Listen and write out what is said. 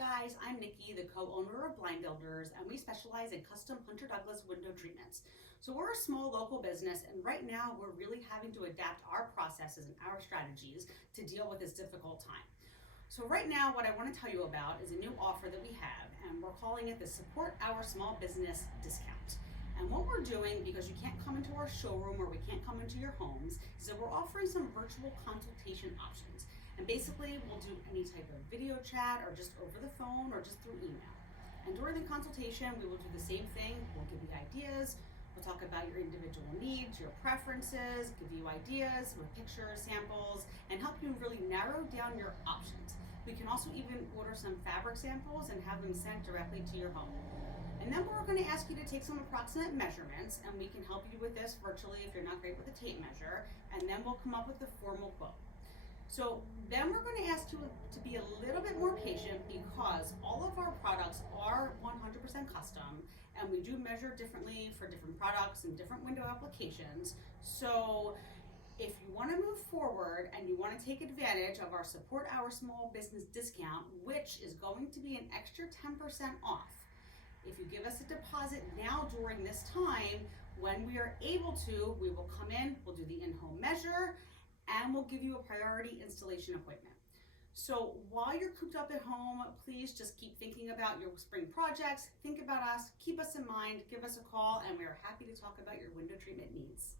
guys, I'm Nikki, the co-owner of Blind Builders, and we specialize in custom Hunter Douglas window treatments. So we're a small local business, and right now we're really having to adapt our processes and our strategies to deal with this difficult time. So right now, what I want to tell you about is a new offer that we have, and we're calling it the Support Our Small Business Discount. And what we're doing, because you can't come into our showroom or we can't come into your homes, is that we're offering some virtual consultation options. And basically, we'll do any type of video chat or just over the phone or just through email. And during the consultation, we will do the same thing. We'll give you ideas. We'll talk about your individual needs, your preferences, give you ideas with pictures, samples, and help you really narrow down your options. We can also even order some fabric samples and have them sent directly to your home. And then we're going to ask you to take some approximate measurements, and we can help you with this virtually if you're not great with a tape measure, and then we'll come up with the formal quote. So then we're going to ask you to be a little bit more patient because all of our products are 100% custom, and we do measure differently for different products and different window applications. So if you want to move forward and you want to take advantage of our Support Our Small Business Discount, which is going to be an extra 10% off, if you give us a deposit now during this time, when we are able to, we will come in, we'll do the in-home measure, and we'll give you a priority installation appointment. So while you're cooped up at home, please just keep thinking about your spring projects, think about us, keep us in mind, give us a call, and we're happy to talk about your window treatment needs.